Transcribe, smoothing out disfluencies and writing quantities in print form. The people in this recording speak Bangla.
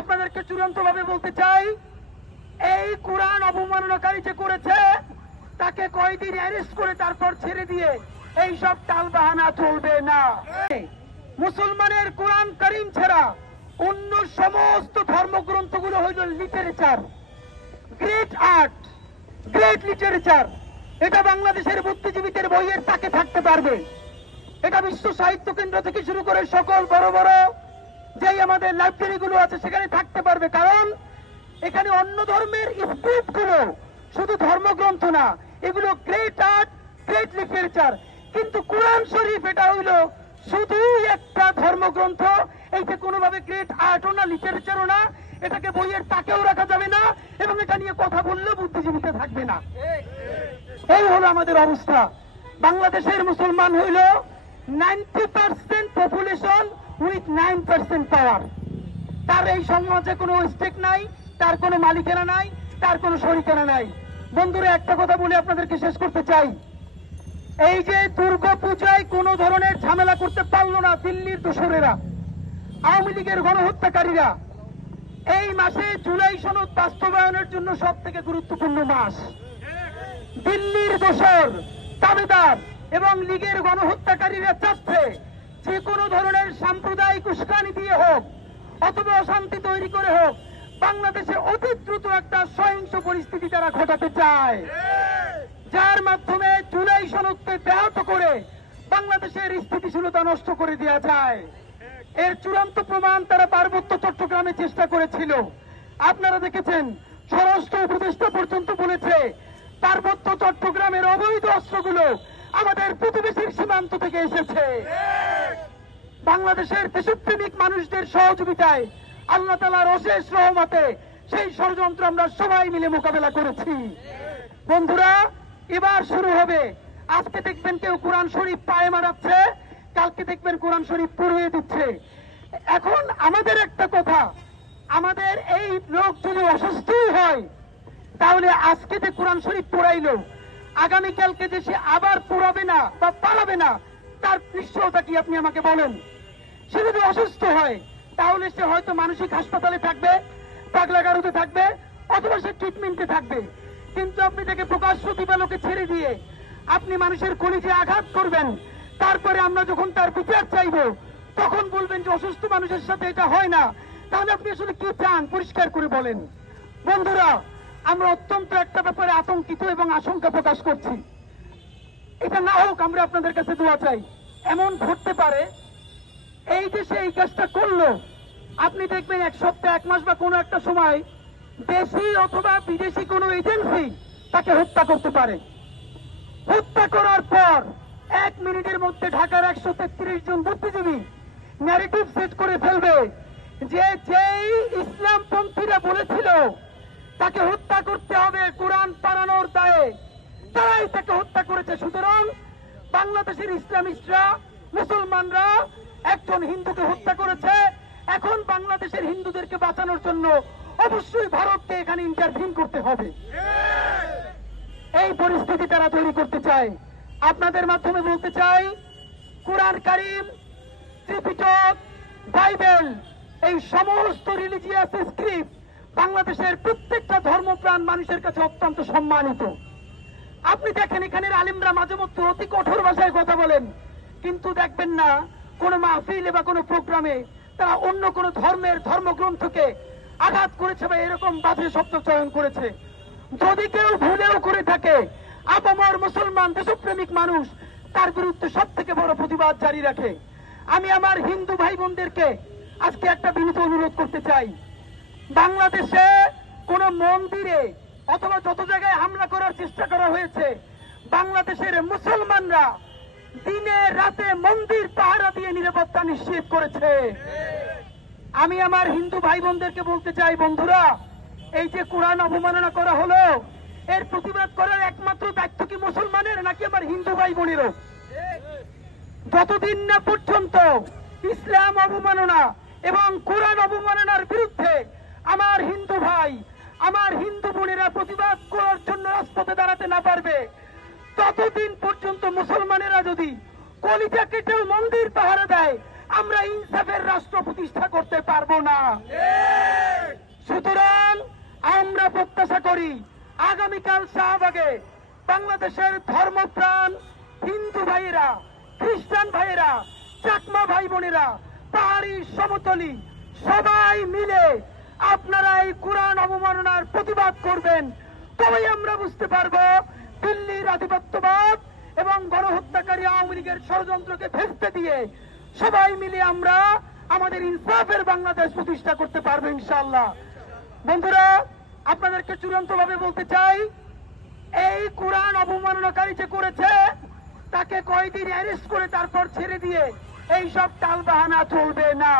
আপনাদেরকে চূড়ান্তভাবে বলতে চাই, এই কোরআন অবমাননাকারী যে করেছে তাকে কয়দিন অ্যারেস্ট করে তারপর ছেড়ে দিয়ে এই সব টালবাহানা চলবে না। মুসলমানের কোরআন কারীম ছাড়া অন্য সমস্ত ধর্মগ্রন্থগুলো হইল literature, great art, great literature. এটা বাংলাদেশের বুদ্ধিজীবীদের বইয়ের তাকে থাকতে পারবে। এটা বিশ্ব সাহিত্য কেন্দ্র থেকে শুরু করে সকল বড় বড় যেই আমাদের লাইব্রেরিগুলো আছে সেখানে থাকতে পারবে, কারণ এখানে অন্য ধর্মের স্ক্রিপ্ট গুলো শুধু ধর্মগ্রন্থ না, এগুলো গ্রেট আর্ট, গ্রেট লিটারেচার। কিন্তু কোরআন শরীফ এটা হইল শুধু একটা ধর্মগ্রন্থ, এইটা কোনোভাবে গ্রেট আর্টও না, লিটারেচারও না, এটাকে বইয়ের তাকেও রাখা যাবে না, এবং এটা নিয়ে কথা বললেও বুদ্ধিজীবীতে থাকবে না। এই হলো আমাদের অবস্থা। বাংলাদেশের মুসলমান হইল 90% পপুলেশন উইথ 9% পাওয়ার। তার এই সমাজে কোনো স্টেক নাই, তার কোনো মালিকানা নাই, তার কোনো শরিকানা নাই। বন্ধুরা, একটা কথা বলে আপনাদেরকে শেষ করতে চাই। এই যে দুর্গা পূজায় কোন ধরনের ঝামেলা করতে পারল না দিল্লির দোসরেরা, আওয়ামী লীগের গণহত্যাকারীরা, এই মাসে জুলাই সনদ বাস্তবায়নের জন্য সব থেকে গুরুত্বপূর্ণ মাস। দিল্লির দোসর, দাবিদার এবং লীগের গণহত্যাকারীরা চাচ্ছে যে কোনো ধরনের সাম্প্রদায়িক উস্কানি দিয়ে হোক অথবা অশান্তি তৈরি করে হোক বাংলাদেশে অতি দ্রুত একটা সহিংস পরিস্থিতি তারা ঘটাতে চায়, যার মাধ্যমে জুলাই সনদকে ব্যাহত করে বাংলাদেশের স্থিতিশীলতা নষ্ট করে দেওয়া যায়। এর চূড়ান্ত প্রমাণ তারা পার্বত্য চট্টগ্রামে চেষ্টা করেছিল। আপনারা দেখেছেন, স্বরাষ্ট্র উপদেষ্টা পর্যন্ত বলেছে পার্বত্য চট্টগ্রামের অবৈধ অস্ত্রগুলো আমাদের প্রতিবেশীর সীমান্ত থেকে এসেছে। বাংলাদেশের দেশপ্রেমিক মানুষদের সহযোগিতায়, আল্লাহ তাআলার অশেষ রহমতে সেই ষড়যন্ত্র আমরা সবাই মিলে মোকাবেলা করেছি। বন্ধুরা, এবার শুরু হবে। আজকে দেখবেন কেউ কোরআন শরীফ পায়ে মারাচ্ছে, কালকে দেখবেন কোরআন শরীফ পুড়িয়ে দিচ্ছে। এখন আমাদের একটা কথা, আমাদের এই লোক যদি অসুস্থ হয় তাহলে আজকে যে কোরআন শরীফ পোড়াইলো, আগামীকালকে যে সে আবার পোড়াবে না বা পালাবে না, তার নিশ্চয়তা কি আপনি আমাকে বলেন? সে যদি অসুস্থ হয় তাহলে সে হয়তো মানসিক হাসপাতালে থাকবে, পাগলাগারুতে থাকবে, অথবা সে ট্রিটমেন্টে থাকবে। কিন্তু আপনি তাকে প্রকাশ্য দিবালোকে ছেড়ে দিয়ে আপনি মানুষের কলিজে আঘাত করবেন, তারপরে আমরা যখন তার বিচার চাইব তখন বলবেন যে অসুস্থ মানুষের সাথে এটা হয় না। তাহলে আপনি আসলে কি চান পরিষ্কার করে বলেন। বন্ধুরা, আমরা অত্যন্ত একটা ব্যাপারে আতঙ্কিত এবং আশঙ্কা প্রকাশ করছি। এটা না হোক, আমরা আপনাদের কাছে দোয়া চাই। এমন ঘটতে পারে এই দেশে এই কাজটা করলো, আপনি দেখবেন এক সপ্তাহ, এক মাস বা কোনো একটা সময় দেশি অথবা বিদেশি কোনো এজেন্সি তাকে হত্যা করতে পারে। হত্যা করার পর 1 মিনিটের মধ্যে ঢাকার 133 জন বুদ্ধিজীবী ন্যারেটিভ সেট করে ফেলবে যে যেই ইসলামপন্থীরা বলেছিল তাকে হত্যা করতে হবে কোরআন পাড়ানোর দায়ে, তারাই তাকে হত্যা করেছে। সুতরাং বাংলাদেশের ইসলামিস্টরা, মুসলমানরা একজন হিন্দুকে হত্যা করেছে। এখন বাংলাদেশের হিন্দুদেরকে বাঁচানোর জন্য অবশ্যই ভারতকে এখানে ইন্টারভিন করতে হবে। এই পরিস্থিতি তারা তৈরি করতে চায়। আপনাদের মাধ্যমে বলতে চাই, কোরআন কারীম, ত্রিপিটক, বাইবেল, এই সমস্ত রিলিজিয়াস স্ক্রিপ্ট বাংলাদেশের প্রত্যেকটা ধর্মপ্রাণ মানুষের কাছে অত্যন্ত সম্মানিত। আপনি দেখেন এখানের আলেমরা মাঝে মধ্যে অতি কঠোর ভাষায় কথা বলেন, কিন্তু দেখবেন না কোন মাহফিলে বা কোনো প্রোগ্রামে তারা অন্য কোন ধর্মের ধর্মগ্রন্থকে আঘাত করেছে বা এরকম বাজে শব্দ চয়ন করেছে। যদি কেউ ভুলেও করে থাকে, আপামর মুসলমান দেশপ্রেমিক মানুষ তার বিরুদ্ধে সব থেকে বড় প্রতিবাদ জারি রাখে। আমি আমার হিন্দু ভাই বোনদেরকে আজকে একটা বিনীত অনুরোধ করতে চাই, বাংলাদেশে কোন মন্দিরে অথবা যত জায়গায় হামলা করার চেষ্টা করা হয়েছে, বাংলাদেশের মুসলমানরা দিনে রাতে মন্দির পাহারা দিয়ে নিরাপত্তা নিশ্চিত করেছে। আমি আমার হিন্দু ভাই বোনদেরকে বলতে চাই, বন্ধুরা, এই যে কোরআন অবমাননা করা হলো, এর প্রতিবাদ করার একমাত্র দায়িত্ব কি মুসলমানের নাকি আমার হিন্দু ভাই বোনেরও? যতদিন না পর্যন্ত ইসলাম অবমাননা এবং কোরআন অবমাননার বিরুদ্ধে আমার হিন্দু ভাই, আমার হিন্দু বোনেরা প্রতিবাদ করার জন্য রাজপথে দাঁড়াতে না পারবে, ততদিন পর্যন্ত মুসলমানেরা যদি কলিজা কেটেও মন্দির পাহারা দেয়, আমরা ইনসাফের রাষ্ট্র প্রতিষ্ঠা করতে পারবো না। করি আগামীকাল শাহবাগে বাংলাদেশের ধর্মপ্রাণ হিন্দু ভাইয়েরা, খ্রিস্টান ভাইয়েরা, চাকমা ভাই বোনেরা, পাহাড়ি সমতলি সবাই মিলে আপনারা এই কোরআন অবমাননার প্রতিবাদ করবেন। তবেই আমরা বুঝতে পারবো দিল্লির আধিপত্যবাদ এবং গণহত্যাকারী আওয়ামী লীগের ষড়যন্ত্রকে ভেস্তে দিয়ে সবাই মিলে আমরা আমাদের ইনসাফের বাংলাদেশ প্রতিষ্ঠা করতে পারবো ইনশাআল্লাহ। বন্ধুরা, আপনাদেরকে চূড়ান্তভাবে বলতে চাই, এই কোরআন অবমাননাকারী যে করেছে তাকে কয়দিন অ্যারেস্ট করে তারপর ছেড়ে দিয়ে এইসব টালবাহানা চলবে না।